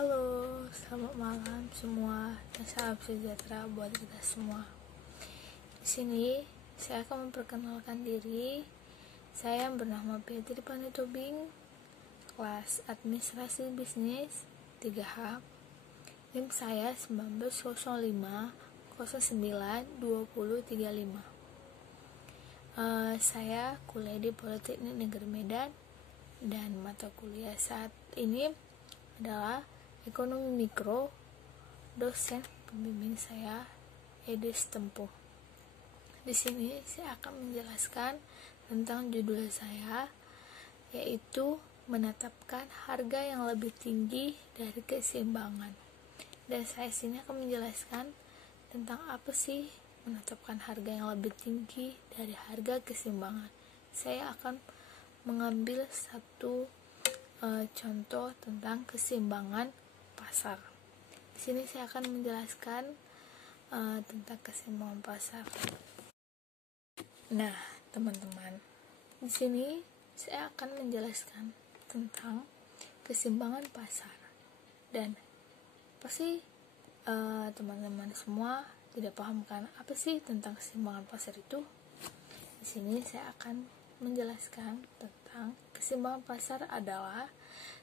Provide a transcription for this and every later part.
Halo, selamat malam semua dan salam sejahtera buat kita semua. Di sini saya akan memperkenalkan diri. Saya bernama Beatrice Panitubing, kelas Administrasi Bisnis 3H. NIM saya 1905 09 20 35. Saya kuliah di Politeknik Negeri Medan dan mata kuliah saat ini adalah Ekonomi Mikro. Dosen pembimbing saya Edis Tempuh. Di sini saya akan menjelaskan tentang judul saya, yaitu menetapkan harga yang lebih tinggi dari keseimbangan. Dan saya sini akan menjelaskan tentang apa sih menetapkan harga yang lebih tinggi dari harga keseimbangan. Saya akan mengambil satu contoh tentang keseimbangan pasar. Di sini saya akan menjelaskan tentang keseimbangan pasar. Nah, teman-teman, di sini saya akan menjelaskan tentang keseimbangan pasar. Dan pasti teman-teman semua tidak paham kan apa sih tentang keseimbangan pasar itu? Di sini saya akan menjelaskan tentang keseimbangan pasar adalah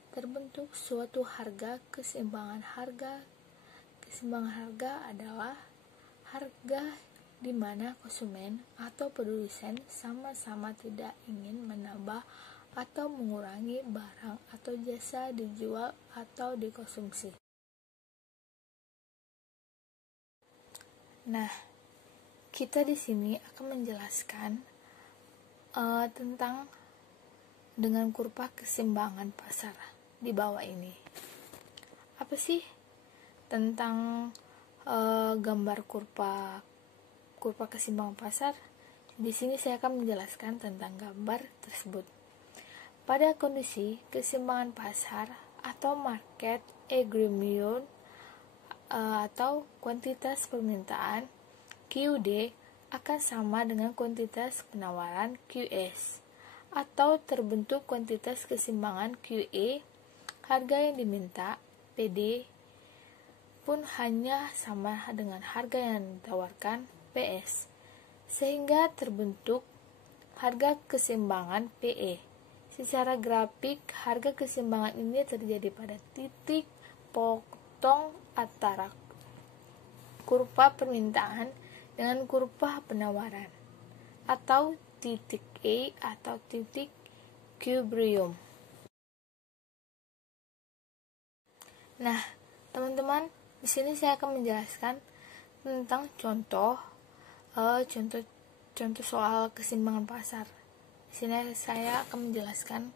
terbentuk suatu harga. Keseimbangan harga adalah harga di mana konsumen atau produsen sama-sama tidak ingin menambah atau mengurangi barang atau jasa dijual atau dikonsumsi. Nah, kita di sini akan menjelaskan tentang dengan kurva keseimbangan pasar di bawah ini. Apa sih tentang gambar kurva keseimbangan pasar? Di sini saya akan menjelaskan tentang gambar tersebut. Pada kondisi keseimbangan pasar atau market equilibrium atau kuantitas permintaan QD akan sama dengan kuantitas penawaran QS, atau terbentuk kuantitas keseimbangan QE. Harga yang diminta PD pun hanya sama dengan harga yang ditawarkan PS, sehingga terbentuk harga keseimbangan PE. Secara grafik, harga keseimbangan ini terjadi pada titik potong antara kurva permintaan dengan kurva penawaran, atau titik E atau titik equilibrium. Nah, teman-teman, di sini saya akan menjelaskan tentang contoh soal keseimbangan pasar. Di sini saya akan menjelaskan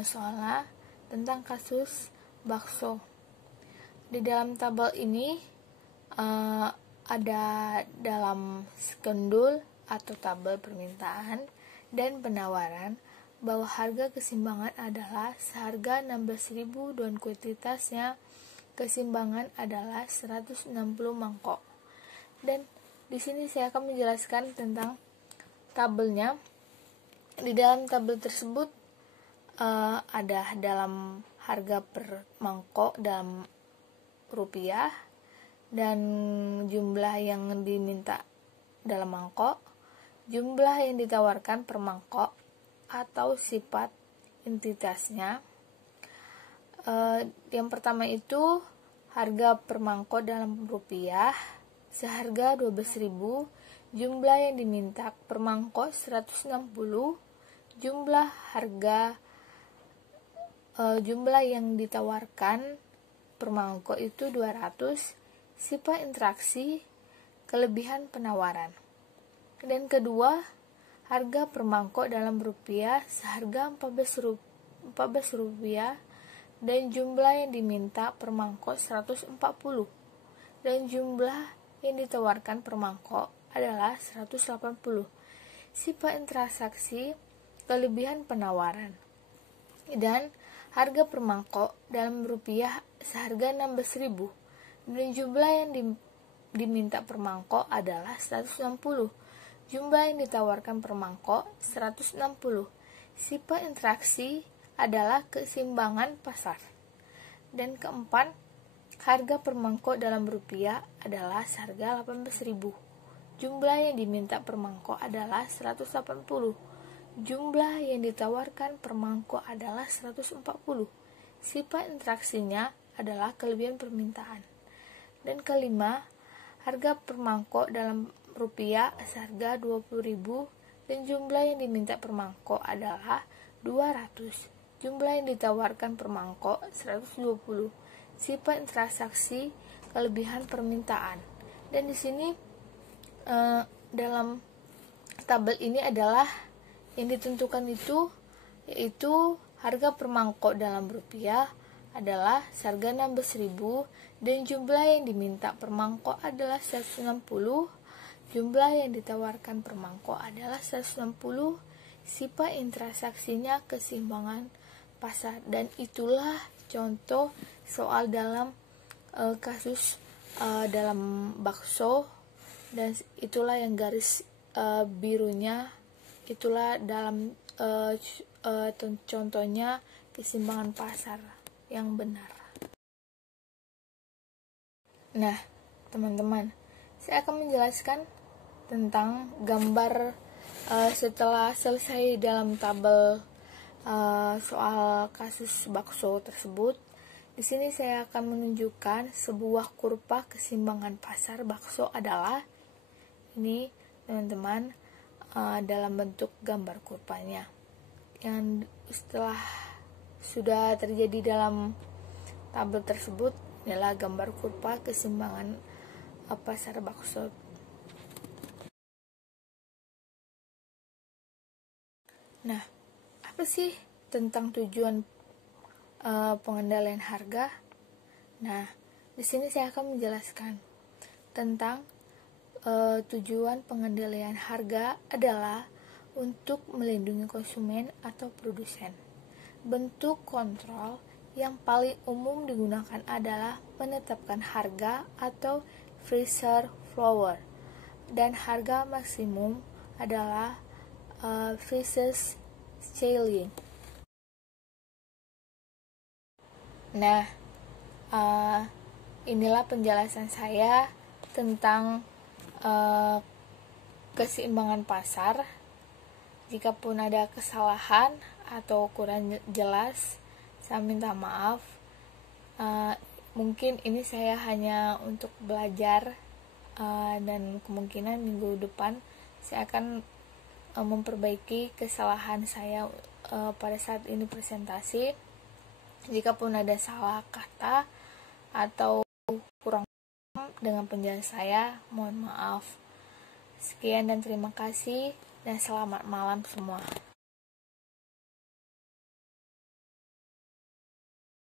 soalnya tentang kasus bakso. Di dalam tabel ini ada dalam skendul atau tabel permintaan dan penawaran bahwa harga keseimbangan adalah seharga 16.000 dan kuantitasnya keseimbangan adalah 160 mangkok. Dan di sini saya akan menjelaskan tentang tabelnya. Di dalam tabel tersebut ada dalam harga per mangkok dalam rupiah dan jumlah yang diminta dalam mangkok, jumlah yang ditawarkan per mangkok atau sifat entitasnya. Yang pertama itu harga per mangkok dalam rupiah seharga 12.000, jumlah yang diminta per mangkok 160, jumlah yang ditawarkan per mangkok itu 200, sifat interaksi, kelebihan penawaran. Dan kedua, harga per mangkok dalam rupiah seharga 14 rupiah dan jumlah yang diminta per mangkok 140 dan jumlah yang ditawarkan per mangkok adalah 180. Sifat interaksi, kelebihan penawaran. Dan harga per mangkok dalam rupiah seharga 16.000 dan jumlah yang diminta per mangkok adalah 160. Jumlah yang ditawarkan per mangkok 160. Sifat interaksi adalah keseimbangan pasar. Dan keempat, harga per mangkok dalam rupiah adalah seharga 18.000. Jumlah yang diminta per mangkok adalah 180. Jumlah yang ditawarkan per mangkok adalah 140. Sifat interaksinya adalah kelebihan permintaan. Dan kelima, harga per mangkok dalam rupiah seharga 20.000 dan jumlah yang diminta per mangkok adalah 200. Jumlah yang ditawarkan per mangkok 120. Sifat transaksi kelebihan permintaan. Dan di sini dalam tabel ini adalah yang ditentukan itu yaitu harga per mangkok dalam rupiah adalah seharga 16.000 dan jumlah yang diminta per mangkok adalah 160. Jumlah yang ditawarkan per mangkok adalah 160. Sifat interaksinya keseimbangan pasar. Dan itulah contoh soal dalam kasus dalam bakso, dan itulah yang garis birunya, itulah dalam contohnya keseimbangan pasar yang benar. Nah, teman-teman, saya akan menjelaskan tentang gambar setelah selesai dalam tabel soal kasus bakso tersebut. Di sini saya akan menunjukkan sebuah kurva keseimbangan pasar bakso adalah ini, teman-teman, dalam bentuk gambar kurvanya. Yang setelah sudah terjadi dalam tabel tersebut adalah gambar kurva keseimbangan pasar bakso. Nah, apa sih tentang tujuan pengendalian harga? Nah, di sini saya akan menjelaskan tentang tujuan pengendalian harga adalah untuk melindungi konsumen atau produsen. Bentuk kontrol yang paling umum digunakan adalah menetapkan harga atau freezer floor, dan harga maksimum adalah freezer ceiling. Nah, inilah penjelasan saya tentang keseimbangan pasar. Jikapun ada kesalahan atau kurang jelas, saya minta maaf. Mungkin ini saya hanya untuk belajar, dan kemungkinan minggu depan saya akan memperbaiki kesalahan saya pada saat ini presentasi. Jikapun ada salah kata atau kurang dengan penjelasan saya, mohon maaf. Sekian dan terima kasih, dan selamat malam semua.